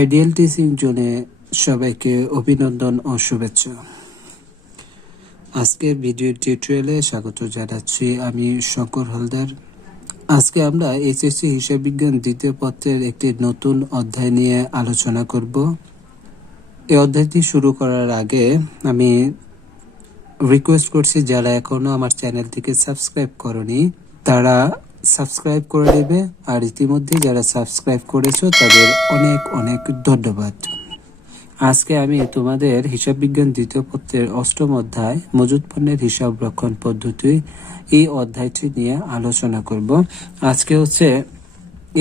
Ideal teaching জোনে সবাইকে অভিনন্দন ও শুভেচ্ছা। আজকের ভিডিও টিউটোরিয়ালে স্বাগত জানাচ্ছি। আমি শঙ্কর হালদার। আজকে আমরা এইচএসসি হিসাব বিজ্ঞান দ্বিতীয় পত্রের একটি নতুন অধ্যায় নিয়ে আলোচনা করব। এই অধ্যায়টি শুরু করার আগে আমি রিকোয়েস্ট করছি, যারা এখনো আমার চ্যানেলটিকে সাবস্ক্রাইব করনি তারা সাবস্ক্রাইব করে দেবে, আর ইতিমধ্যে যারা সাবস্ক্রাইব করেছো তাদের অনেক অনেক ধন্যবাদ। আজকে আমি তোমাদের হিসাব বিজ্ঞান দ্বিতীয় পত্রের অষ্টম অধ্যায় মজুত পণ্যের হিসাব রক্ষণ পদ্ধতি, এই অধ্যায়টি নিয়ে আলোচনা করব। আজকে হচ্ছে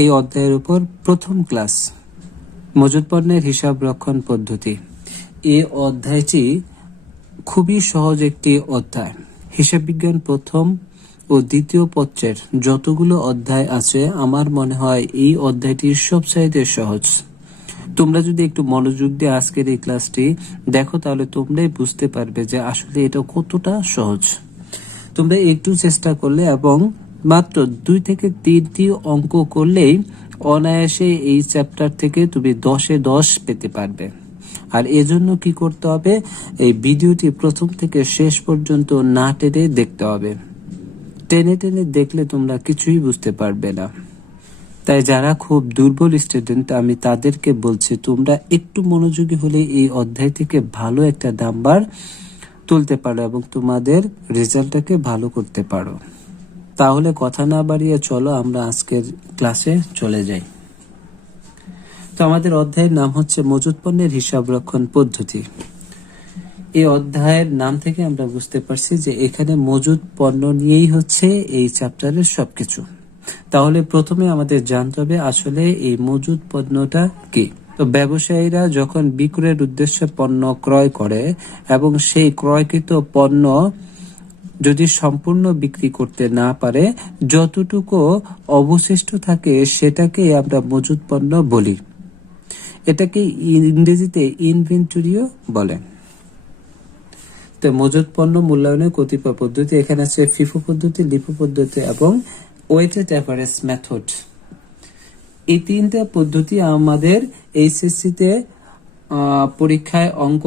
এই অধ্যায়ের উপর প্রথম ক্লাস, মজুত পণ্যের হিসাব রক্ষণ পদ্ধতি। এই অধ্যায়টি খুবই সহজ একটি অধ্যায়। হিসাব বিজ্ঞান প্রথম ও দ্বিতীয় পত্রের যতগুলো অধ্যায় আছে, আমার মনে হয় এই অধ্যায়টি সবচাইতে সহজ। তোমরা যদি একটু মনোযোগ দিয়ে আজকের এই ক্লাসটি দেখো, তাহলে তোমরাই বুঝতে পারবে যে আসলে এটা কতটা সহজ। তোমরা একটু চেষ্টা করলে এবং মাত্র 2 থেকে 3টি অঙ্ক করলেই অনায়াসে এই চ্যাপ্টার থেকে তুমি 10-এ 10 পেতে পারবে। আর এজন্য কি করতে হবে, এই ভিডিওটি প্রথম থেকে শেষ পর্যন্ত না টেনে দেখতে হবে। টেনে টেনে দেখলে তোমরা কিছুই বুঝতে পারবে না। তাই যারা খুব দুর্বল স্টুডেন্ট, আমি তাদেরকে বলছি, তোমরা একটু মনোযোগী হলে এই অধ্যায় থেকে ভালো একটা নাম্বার তুলতে পারো এবং তোমাদের রেজাল্টটাকে ভালো করতে পারো। তাহলে কথা না বাড়িয়ে চলো আমরা আজকের ক্লাসে চলে যাই। তো আমাদের অধ্যায়ের নাম হচ্ছে মজুত পণ্যের হিসাব রক্ষণ পদ্ধতি। এই অধ্যায়ের নাম থেকে আমরা বুঝতে পারছি যে এখানে মজুত পণ্য নিয়েই হচ্ছে এই চ্যাপ্টারের সবকিছু। তাহলে প্রথমে আমাদের জানতে হবে আসলে এই মজুত পণ্যটা কি। তো ব্যবসায়ীরা যখন বিক্রয়ের উদ্দেশ্যে পণ্য ক্রয় করে এবং সেই ক্রয়কৃত পণ্য যদি সম্পূর্ণ বিক্রি করতে না পারে, যতটুকু অবশিষ্ট থাকে সেটাকে আমরা মজুত পণ্য বলি। এটাকে ইংরেজিতে ইনভেন্টরিও বলে। তো মজুত পণ্য মূল্যায়নের কতিপয় পদ্ধতি এখানে আছে: ফিফো পদ্ধতি, লিফো পদ্ধতি এবং ওয়েটেড অ্যাভারেজ মেথড। এই 3টা পদ্ধতি আমাদের এইচএসসি তে পরীক্ষায় অঙ্ক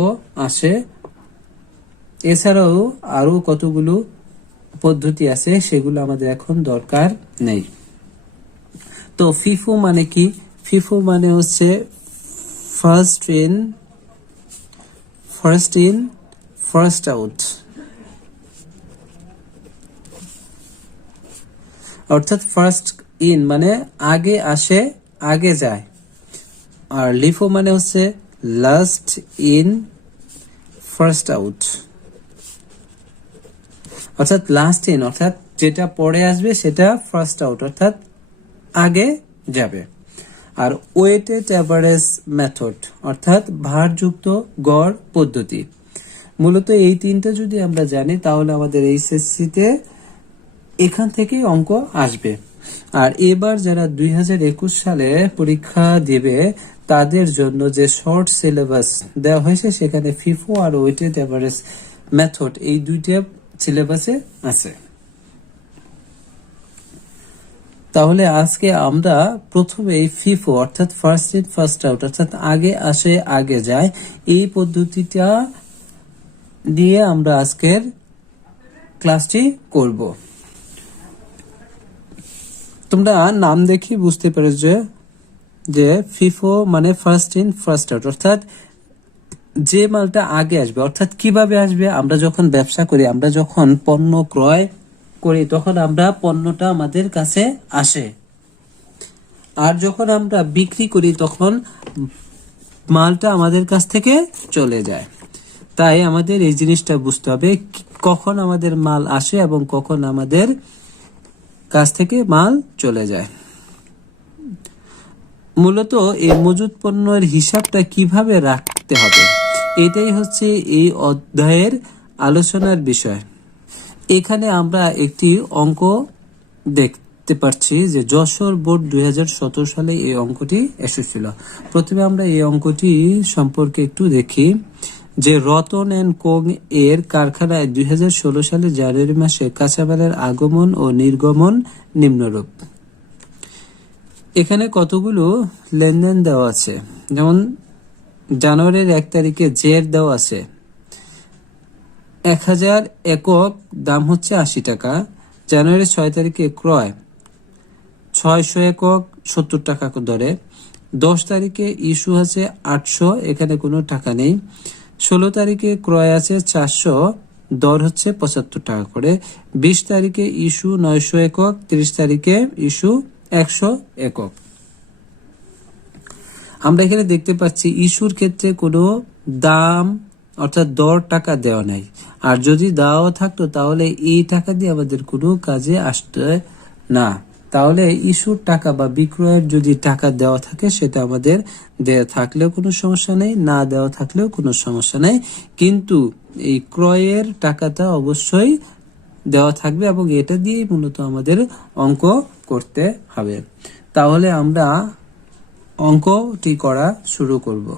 আসে। এছাড়াও আরো কতগুলো পদ্ধতি আছে, সেগুলো আমাদের এখন দরকার নেই। তো ফিফো মানে কি? ফিফো মানে হচ্ছে ফার্স্ট ইন ফার্স্ট আউট, অর্থাৎ ফার্স্ট ইন মানে আগে আসে আগে যায়, আর লিফো মানে হচ্ছে লাস্ট ইন ফার্স্ট আউট, অর্থাৎ লাস্ট ইন অর্থাৎ যেটা পরে আসবে সেটা ফার্স্ট আউট অর্থাৎ আগে যাবে। আর ওয়েটেড অ্যাভারেজ মেথড অর্থাৎ ভারযুক্ত গড় পদ্ধতি। মূলত এই 3টা যদি আমরা জানি তাহলে আমাদের এইচএসসি তে এখান থেকে অঙ্ক আসবে। আর এবার যারা 2021 সালে পরীক্ষা দেবে তাদের জন্য যে শর্ট সিলেবাস দেওয়া হয়েছে, সেখানে ফিফো আর ওয়েটেড এভারেজ মেথড এই 2টা সিলেবাসে আছে। তাহলে আজকে আমরা প্রথমে এই ফিফো অর্থাৎ ফার্স্ট ইন ফার্স্ট আউট অর্থাৎ আগে আসে আগে যায়, এই পদ্ধতিটা দিয়ে আমরা আজকের ক্লাসটি করব। তোমরা নাম দেখি বুঝতে পেরেছো যে ফিফো মানে ফার্স্ট ইন ফার্স্ট আউট, অর্থাৎ যে মালটা আগে আসবে। অর্থাৎ কিভাবে আসবে? আমরা যখন ব্যবসা করি, আমরা যখন পণ্য ক্রয় করি, তখন আমরা পণ্যটা আমাদের কাছে আসে, আর যখন আমরা বিক্রি করি তখন মালটা আমাদের কাছ থেকে চলে যায়। তাই আমাদের এই জিনিসটা বুঝতে হবে কখন আমাদের মাল আসে এবং কখন আমাদের কাছ থেকে মাল চলে যায়। মূলত এই মজুত পণ্যের হিসাবটা কিভাবে রাখতে হবে, এটাই হচ্ছে এই অধ্যায়ের আলোচনার বিষয়। এখানে আমরা একটি অঙ্ক দেখতে পাচ্ছি যে যশোর বোর্ড 2017 সালে এই অঙ্কটি এসেছিল। প্রথমে আমরা এই অঙ্কটি সম্পর্কে একটু দেখি যে রতন এন্ড কোং এর কারখানায় 2016 সালে জানুয়ারি মাসে কাঁচামালের আগমন ও নির্গমন নিম্নরূপ। এখানে কতগুলো লেনদেন দেওয়া আছে, যেমন জানুয়ারির 1 তারিখে জের দেওয়া আছে 1000 একক, দাম হচ্ছে 80 টাকা। জানুয়ারির 6 তারিখে ক্রয় 600 একক 70 টাকা দরে। 10 তারিখে ইস্যু আছে 800, এখানে কোনো টাকা নেই। 16 তারিখে ক্রয় আছে 400, দর হচ্ছে 75 টাকা করে। 20 তারিখে ইস্যু 900 একক, 30 তারিখে ইস্যু 100 একক। আমরা এখানে দেখতে পাচ্ছি ইস্যুর ক্ষেত্রে কোনো দাম অর্থাৎ দর টাকা দেওয়া নাই, আর যদি দেওয়া থাকতো তাহলে এই টাকা দিয়ে আমাদের কোনো কাজে আসতে না। তাহলে ইস্যুর টাকা বা বিক্রয়ের যদি টাকা দেওয়া থাকে সেটা আমাদের দেওয়া থাকলেও কোনো সমস্যা নেই, না দেওয়া থাকলেও কোনো সমস্যা নেই, কিন্তু এই ক্রয়ের টাকাটা অবশ্যই দেওয়া থাকবে এবং এটা দিয়েই মূলত আমাদের অঙ্ক করতে হবে। তাহলে আমরা অঙ্কটি করা শুরু করব।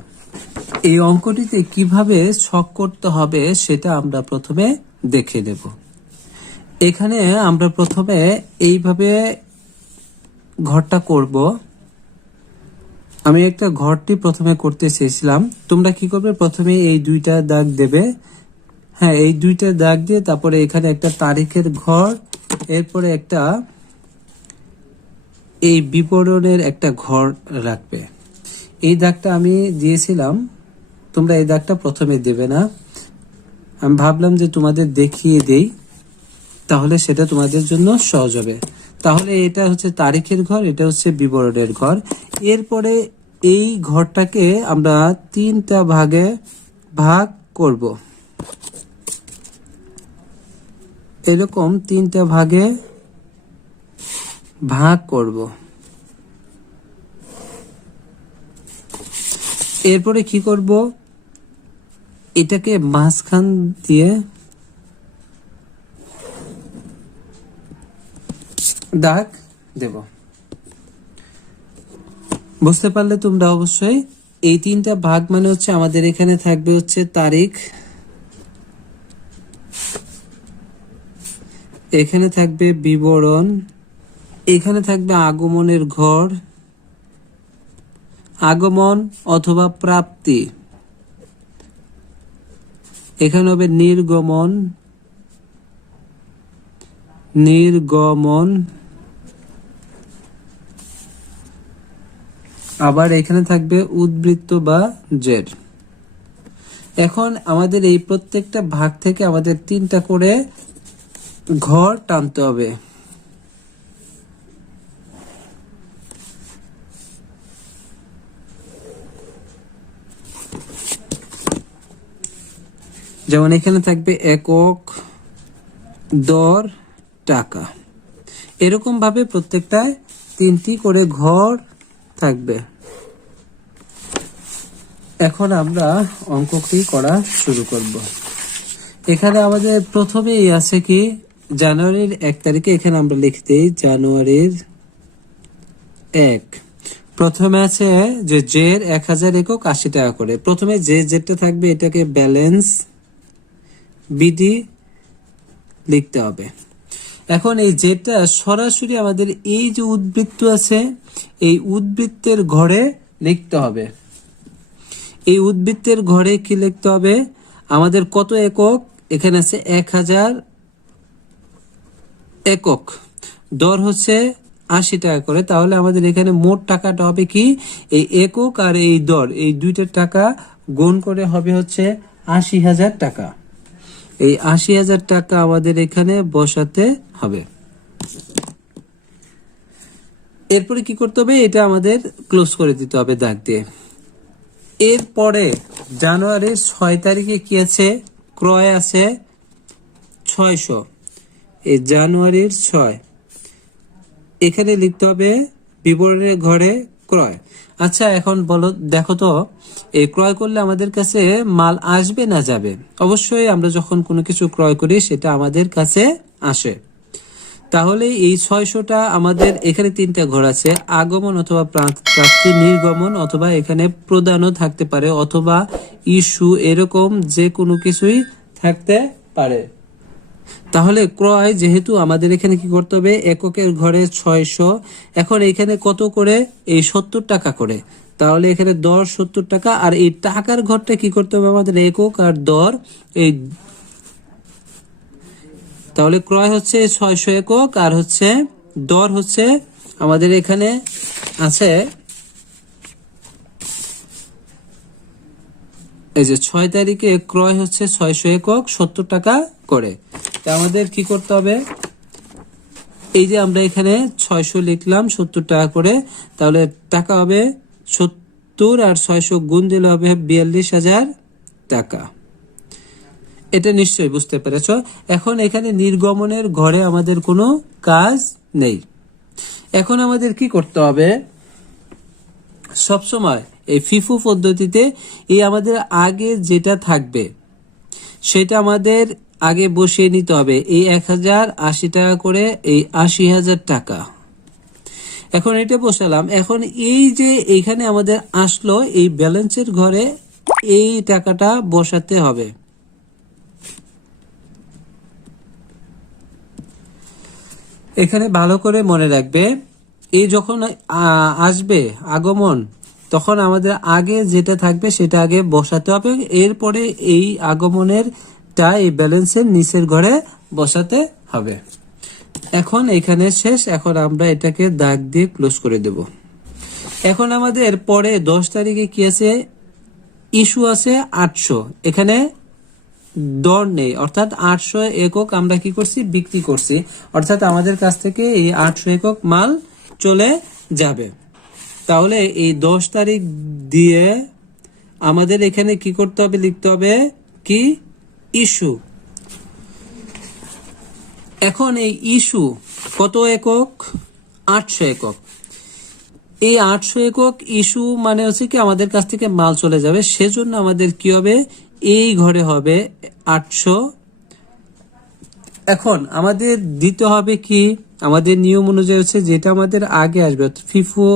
এই অঙ্কটিতে কিভাবে ছক করতে হবে সেটা আমরা প্রথমে দেখে নেব। এখানে আমরা প্রথমে এইভাবে ঘরটা করব। আমি একটা ঘরটি প্রথমে করতে চেয়েছিলাম, তোমরা কি করবে, প্রথমে এই দুইটা দাগ দেবে। হ্যাঁ, এই দুইটা দাগ দিয়ে তারপরে এখানে একটা তারিখের ঘর, এরপরে একটা এই বিবরণের একটা ঘর রাখবে। এই দাগটা আমি দিয়েছিলাম, তোমরা এই দাগটা প্রথমে দেবে না, আমি ভাবলাম যে তোমাদের দেখিয়ে দেই, তাহলে সেটা তোমাদের জন্য সহজ হবে। তাহলে এটা হচ্ছে তারিখের ঘর, এটা হচ্ছে বিবরণের ঘর। এরপরে এই ঘরটাকে আমরা 3টা ভাগে ভাগ করব, এরকম 3টা ভাগে ভাগ করব। এরপরে কি করব, এটাকে মাঝখান দিয়ে দাগ দেব। বুঝতে পারলে তোমরা অবশ্যই? এই 3টা ভাগ মানে হচ্ছে আমাদের এখানে থাকবে হচ্ছে তারিখ, এখানে থাকবে বিবরণ, এখানে থাকবে আগমনের ঘর, আগমন অথবা প্রাপ্তি, এখানে হবে নির্গমন, নির্গমন, আবার এখানে থাকবে উদ্বৃত্ত বা জের। এখন আমাদের এই প্রত্যেকটা ভাগ থেকে আমাদের 3টা করে ঘর টানতে হবে। যেমন এখানে থাকবে একক, দর, টাকা, এরকম ভাবে প্রত্যেকটায় 3টি করে ঘর থাকবে। এখন আমরা অঙ্কটি করা শুরু করব। এখানে আমাদের প্রথমেই আছে কি, জানুয়ারির 1 তারিখে, এখানে আমরা লিখতে জানুয়ারির 1। প্রথমে আছে যে জের 1000 একক 80 টাকা করে। প্রথমে যে জেরটা থাকবে এটাকে ব্যালেন্স বিডি লিখতে হবে। এখন এই জেরটা সরাসরি আমাদের এই যে উদ্বৃত্ত আছে এই উদ্বৃত্তের ঘরে লিখতে হবে। এই উদ্বৃত্তের ঘরে কি লিখতে হবে, আমাদের কত একক, এখানে আছে 1000 একক, দর হচ্ছে 80 টাকা করে। তাহলে আমাদের এখানে মোট টাকাটা হবে কি, এই একক আর এই দর, এই দুইটার টাকা গুণ করে হবে হচ্ছে 80,000 টাকা। এই 80,000 টাকা আমাদের এখানে বসাতে হবে। এরপরে কি করতে হবে, এটা আমাদের ক্লোজ করে দিতে হবে দাগ দিয়ে। এরপরে জানুয়ারির 6 তারিখে কি আছে, ক্রয় আছে 600, এই জানুয়ারির 6, এখানে লিখতে হবে বিবরণের ঘরে ক্রয়। আচ্ছা, এখন বলো, দেখো তো এই ক্রয় করলে আমাদের কাছে মাল আসবে না যাবে? অবশ্যই আমরা যখন কোনো কিছু ক্রয় করি সেটা আমাদের কাছে আসে। তাহলে এই 600টা আমাদের এখানে 3টা ঘর আছে, আগমন অথবা প্রাপ্তি, নির্গমন অথবা এখানে প্রদানও থাকতে পারে, অথবা ইস্যু, এরকম যে কোনো কিছুই থাকতে পারে। তাহলে ক্রয় যেহেতু আমাদের এখানে কি করতে হবে, এককের ঘরে 600, এখন এখানে কত করে, এই 70 টাকা করে, তাহলে এখানে দর 70 টাকা, আর এই টাকার ঘরটা কি করতে হবে আমাদের, একক আর দর এই, তাহলে ক্রয় হচ্ছে 600 একক আর হচ্ছে দর হচ্ছে আমাদের এখানে আছে এই যে 6 তারিখে ক্রয় হচ্ছে 600 একক 70 টাকা করে। তা আমাদের কি করতে হবে, এই যে আমরা এখানে 600 লিখলাম 70 টাকা করে, তাহলে টাকা হবে 70 আর 600 গুণ দিলে হবে 42,000 টাকা। এটা নিশ্চয়ই বুঝতে পেরেছ। এখন এখানে নির্গমনের ঘরে আমাদের কোনো কাজ নেই। এখন আমাদের কি করতে হবে, সবসময় এই ফিফো পদ্ধতিতে এই আমাদের আগে যেটা থাকবে সেটা আমাদের আগে বসিয়ে নিতে হবে। এই 1080 টাকা করে, এই 80,000 টাকা। এখন এটা বসালাম। এখন এই যে এখানে আমাদের আসলো এই ব্যালেন্সের ঘরে এই টাকাটা বসাতে হবে। এখানে ভালো করে মনে রাখবে, এই যখন আসবে আগমন, তখন আমাদের আগে যেটা থাকবে সেটা আগে বসাতে হবে, এরপরে এই আগমনের টা এই ব্যালেন্সের নিচের ঘরে বসাতে হবে। এখন এখানে শেষ। এখন আমরা এটাকে দাগ দিয়ে ক্লোজ করে দেব। এখন আমাদের পরে 10 তারিখে কি আছে, ইস্যু আছে 800, এখানে দর নেই, অর্থাৎ 800 একক আমরা কি করছি, বিক্রি করছি, অর্থাৎ আমাদের কাছ থেকে এই 800 একক মাল চলে যাবে। তাহলে এই 10 তারিখ দিয়ে আমাদের এখানে কি করতে হবে, লিখতে হবে কি, ইস্যু। এখন এই ইস্যু কত একক, 800 একক। এই 800 একক ইস্যু মানে হচ্ছে কি আমাদের কাছ থেকে মাল চলে যাবে, সেজন্য আমাদের কি হবে, এই ঘরে হবে 800। এখন আমাদের দিতে হবে কি, আমাদের নিয়ম অনুযায়ী হচ্ছে যেটা আমাদের আগে আসবে, ফিফো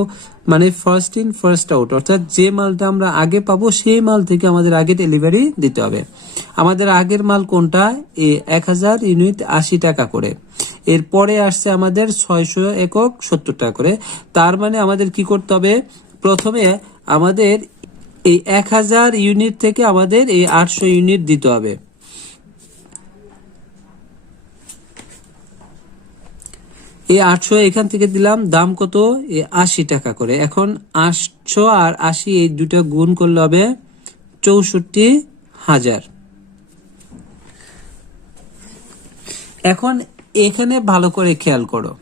মানে ফার্স্ট ইন ফার্স্ট আউট, অর্থাৎ যে মালটা আমরা আগে পাবো সেই মাল থেকে আমাদের আগে ডেলিভারি দিতে হবে। আমাদের আগের মাল কোনটা, এই 1000 ইউনিট 80 টাকা করে, এরপরে আসছে আমাদের 600 একক 70 টাকা করে। তার মানে আমাদের কি করতে হবে, প্রথমে আমাদের এই 1000 ইউনিট থেকে আমাদের এই 800 ইউনিট দিতে হবে। এই 800 এখান থেকে দিলাম, দাম কত, এই 80 টাকা করে। এখন 800 আর 80 এই দুটা গুণ করলে হবে 64,000। এখন এখানে ভালো করে খেয়াল করো,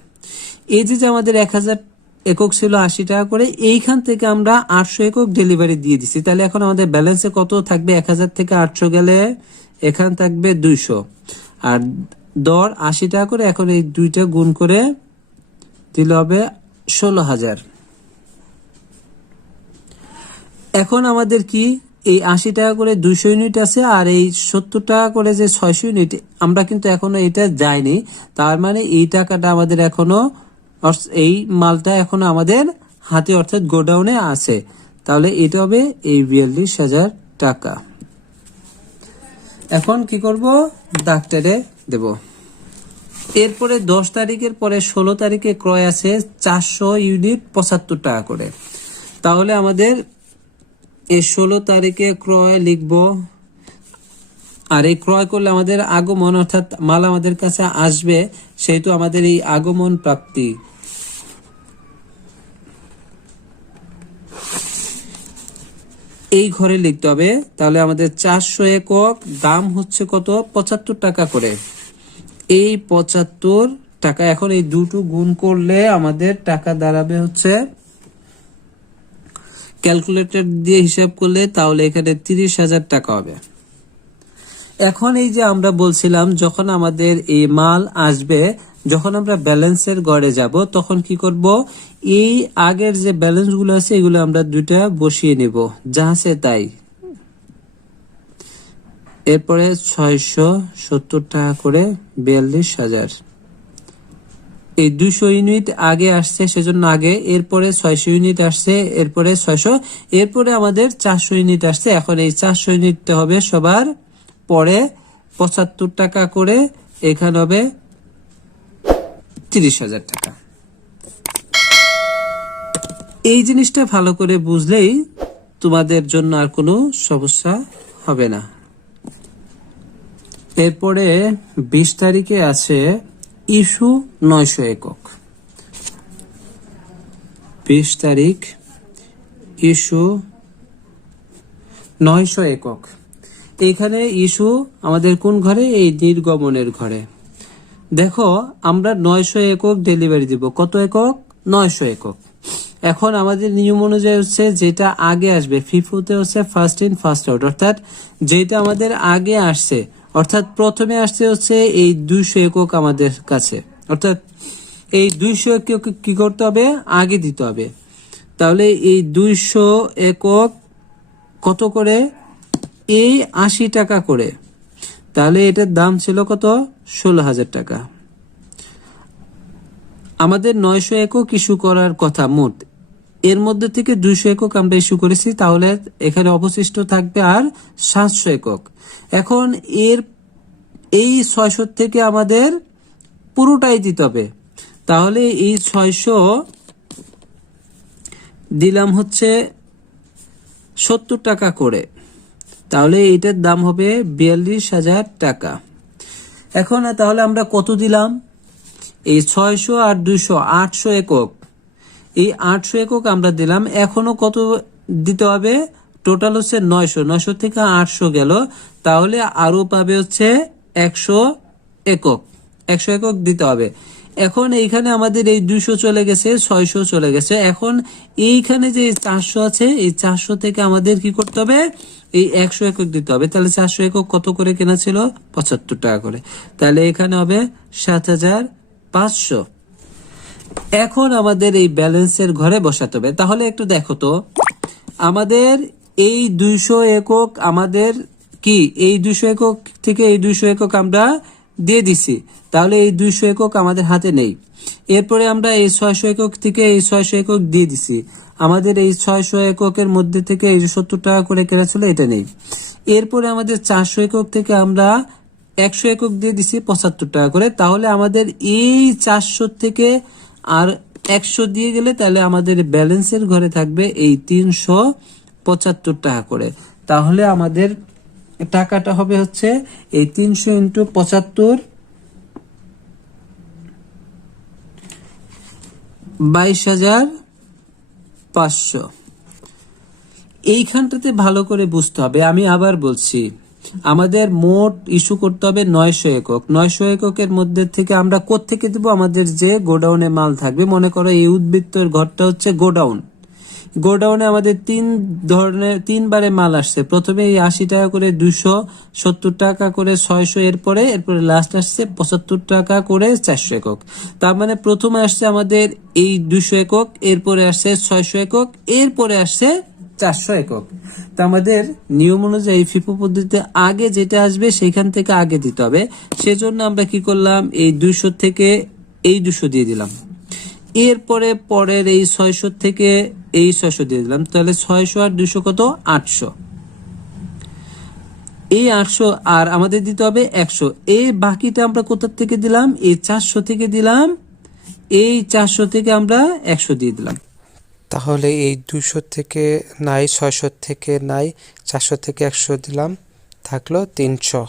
এই যে আমাদের 1000 একক ছিল 80 টাকা করে, এইখান থেকে আমরা 800 একক ডেলিভারি দিয়ে দিছি, তাহলে এখন আমাদের ব্যালেন্সে কত থাকবে, 1000 থেকে 800 গেলে এখান থাকবে 200, আর দর 80 টাকা করে। এখন এই দুইটা গুণ করে দিলে হবে 16,000। এখন আমাদের কি, এই 80 টাকা করে 200 ইউনিট আছে, আর এই 70 টাকা করে যে 600 ইউনিট, আমরা কিন্তু এখনো এটা যায়নি, তার মানে এই টাকাটা আমাদের এখনো, এই মালটা এখনো আমাদের হাতে অর্থাৎ গোডাউনে আছে, তাহলে এটা হবে এই 42,000 টাকা। এখন কি করব, ডাক্তারে দেব। এরপরে 10 তারিখের পরে 16 তারিখে ক্রয় আছে 400 ইউনিট 75 টাকা করে, তাহলে আমাদের এই 16 তারিখে ক্রয় লিখব। আর এই ক্রয় করলে আমাদের আগমন, অর্থাৎ মাল আমাদের কাছে আসবে, সেহেতু আমাদের এই আগমন প্রাপ্তি, এই ঘরে লিখতে হবে। তাহলে আমাদের 400 একক দাম হচ্ছে কত, 75 টাকা করে, এই 75 টাকা। এখন এই দুটো গুণ করলে আমাদের টাকা দাঁড়াবে হচ্ছে, ক্যালকুলেটর দিয়ে হিসাব করলে তাহলে এখানে 30,000 টাকা হবে। এখন এই যে আমরা বলছিলাম যখন আমাদের এই মাল আসবে, যখন আমরা ব্যালেন্সের ঘরে যাব, তখন কি করব, এই আগের যে ব্যালেন্স গুলো আছে এগুলো আমরা দুইটা বসিয়ে নেব, যা আছে তাই। এরপরে 670 টাকা করে 42,000, এই 200 ইউনিট আগে আসছে সেজন্য আগে, এরপরে 600 ইউনিট আসছে, এরপরে 600, এরপরে আমাদের 400 ইউনিট আসছে। এখন এই 400 ইউনিটটা হবে সবার পরে 75 টাকা করে এখানে হবে 30,000 টাকা। এই জিনিসটা ভালো করে বুঝলেই তোমাদের জন্য আর কোনো সমস্যা হবে না। এরপরে 20 তারিখে আছে ইস্যু 900 একক। 20 তারিখ ইস্যু 900 একক। এখানে ইস্যু আমাদের কোন ঘরে? এই নির্গমনের ঘরে। দেখো আমরা 900 একক ডেলিভারি দিব। কত একক? 900 একক। এখন আমাদের নিয়ম অনুযায়ী হচ্ছে যেটা আগে আসবে, ফিফোতে হচ্ছে ফার্স্ট ইন ফার্স্ট আউট, অর্থাৎ যেটা আমাদের আগে আসছে, অর্থাৎ প্রথমে আসছে হচ্ছে এই 200 একক আমাদের কাছে, অর্থাৎ এই 200 একক কি করতে হবে? আগে দিতে হবে। তাহলে এই 200 একক কত করে? এই 80 টাকা করে। তাহলে এটার দাম ছিল কত? 16,000 টাকা। আমাদের 900 একক ইস্যু করার কথা মোট, এর মধ্যে থেকে 200 একক আমরা ইস্যু করেছি, তাহলে এখানে অবশিষ্ট থাকবে আর 700 একক। এখন এই 600 থেকে আমাদের পুরোটাই দিতে হবে। তাহলে এই 600 দিলাম হচ্ছে 70 টাকা করে, তাহলে এটার দাম হবে 42,000 টাকা। এখন তাহলে আমরা কত দিলাম? এই 600 আর 200 800 একক, এই 800 একক আমরা দিলাম। এখনো কত দিতে হবে? টোটাল হচ্ছে 900 থেকে 800 গেল, তাহলে আরো পাবে হচ্ছে 100 একক। 100 একক দিতে হবে। এখন এইখানে আমাদের এই 200 চলে গেছে, 600 চলে গেছে। এখন এইখানে যে 400 আছে, এই 400 থেকে আমাদের কি করতে হবে? এই 100 একক দিতে হবে। তাহলে 400 একক কত করে কেনা ছিল? 75 টাকা করে। তাহলে এখানে হবে 7,500। এখন আমাদের এই ব্যালেন্সের ঘরে বসাতে হবে। তাহলে একটু দেখো তো, আমাদের এই 200 একক আমাদের কি, এই 200 একক থেকে এই 200 একক আমরা দিয়ে দিছি, তাহলে এই 200 একক আমাদের হাতে নেই। এরপরে আমরা এই 600 একক থেকে এই 600 একক দিয়ে দিছি, আমাদের এই 600 এককের মধ্যে থেকে এই 70 টাকা করে কেনা ছিল, এটা নেই। এরপরে আমাদের 400 একক থেকে আমরা 100 একক দিয়ে দিছি 75 টাকা করে, তাহলে আমাদের এই 400 থেকে আর 100 দিয়ে গেলে তাহলে আমাদের ব্যালেন্সের ঘরে থাকবে এই 375 টাকা করে। তাহলে আমাদের টাকাটা হবে হচ্ছে এই 300 ইন্টু 75, 22,500। এইখানটাতে ভালো করে বুঝতে হবে। আমি আবার বলছি, আমাদের মোট ইস্যু করতে হবে 900 একক। 900 এককের মধ্যে থেকে আমরা কোত্থেকে দেবো? আমাদের যে গোডাউনে মাল থাকবে, মনে করো এই উদ্বৃত্তের ঘরটা হচ্ছে গোডাউন। গোডাউনে আমাদের 3 বারে মাল আসছে। প্রথমে এই 80 টাকা করে 270 টাকা করে 600, এরপরে লাস্ট আসছে 75 টাকা করে 400 একক। তার মানে প্রথমে আসছে আমাদের এই 200 একক, এরপরে আসছে 600 একক, এরপরে আসছে 400 একক। তো আমাদের নিয়ম অনুযায়ী ফিফো পদ্ধতিতে আগে যেটা আসবে সেইখান থেকে আগে দিতে হবে। সেজন্য আমরা কি করলাম? এই 200 থেকে এই 200 দিয়ে দিলাম, এরপরে পরের এই 600 থেকে এই 600 দিয়ে দিলাম। তাহলে 600 আর 200 কত? 800। এই 800 আর আমাদের দিতে হবে 100। এই বাকিটা আমরা কোথা থেকে দিলাম? এই 400 থেকে দিলাম। এই 400 থেকে আমরা 100 দিয়ে দিলাম। তাহলে এই 200 থেকে নাই, 600 থেকে নাই, 400 থেকে 100 দিলাম, থাকলো 300।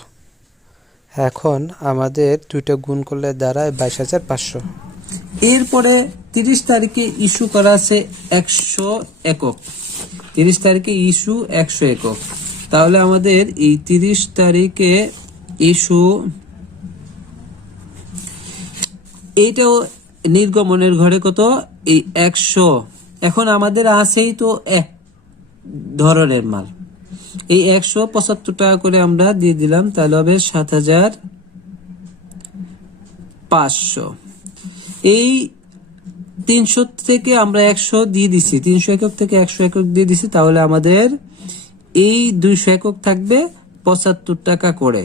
এখন আমাদের দুইটা গুণ করলে দাঁড়ায় 22,500। এরপরে 30 তারিখে ইস্যু করা আছে 100 একক। 30 তারিখে ইস্যু 100 একক। তাহলে আমাদের এই 30 তারিখে ইস্যু, এইটাও নির্গমনের ঘরে কত? এই 100। এখন আমাদের আছেই তো এক ধরনের মাল, এই 175 টাকা করে আমরা দিয়ে দিলাম, তাহলে হবে 7,500। এই 300 থেকে আমরা 100 দিয়ে দিছি, 300 একক থেকে 100 একক দিয়ে দিছি, তাহলে আমাদের এই 200 একক থাকবে 75 টাকা করে।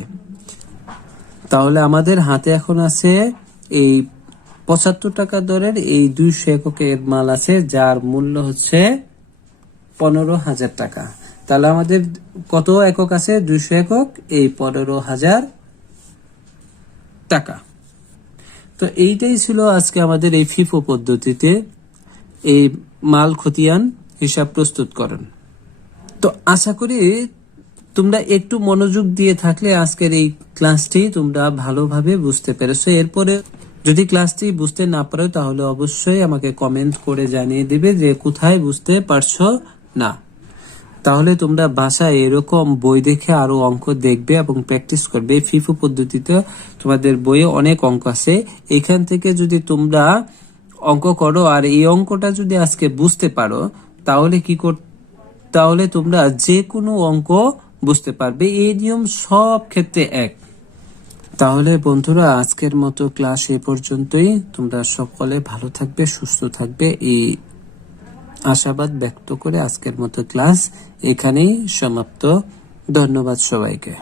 তাহলে আমাদের হাতে এখন আছে এই 75 টাকা দরের এই 200 এককের মাল আছে, যার মূল্য হচ্ছে 15,000 টাকা। তাহলে আমাদের কত একক আছে? 200 একক, এই 15,000 টাকা। তো এইটাই ছিল আজকে আমাদের এই ফিফো পদ্ধতিতে এই মাল খতিয়ান হিসাব প্রস্তুতকরণ। তো আশা করি তোমরা একটু মনোযোগ দিয়ে থাকলে আজকের এই ক্লাসটি তোমরা ভালোভাবে বুঝতে পেরেছো। এরপরে যদি ক্লাসটি বুঝতে না পারো তাহলে অবশ্যই আমাকে কমেন্ট করে জানিয়ে দিবে যে কোথায় বুঝতে পারছো না। তাহলে তোমরা বাসায় এরকম বই দেখে আরো অঙ্ক দেখবে এবং প্র্যাকটিস করবে। ফিফো পদ্ধতিতে তোমাদের বইয়ে অনেক অঙ্ক আছে, এখান থেকে যদি তোমরা অঙ্ক করো আর এই অঙ্কটা যদি আজকে বুঝতে পারো তাহলে তাহলে তোমরা যে কোনো অঙ্ক বুঝতে পারবে। এই নিয়ম সব ক্ষেত্রে এক। তাহলে বন্ধুরা আজকের মতো ক্লাস এ পর্যন্তই। তোমরা সকলে ভালো থাকবে, সুস্থ থাকবে, এই আশাবাদ ব্যক্ত করে আজকের মতো ক্লাস এখানেই সমাপ্ত। ধন্যবাদ সবাইকে।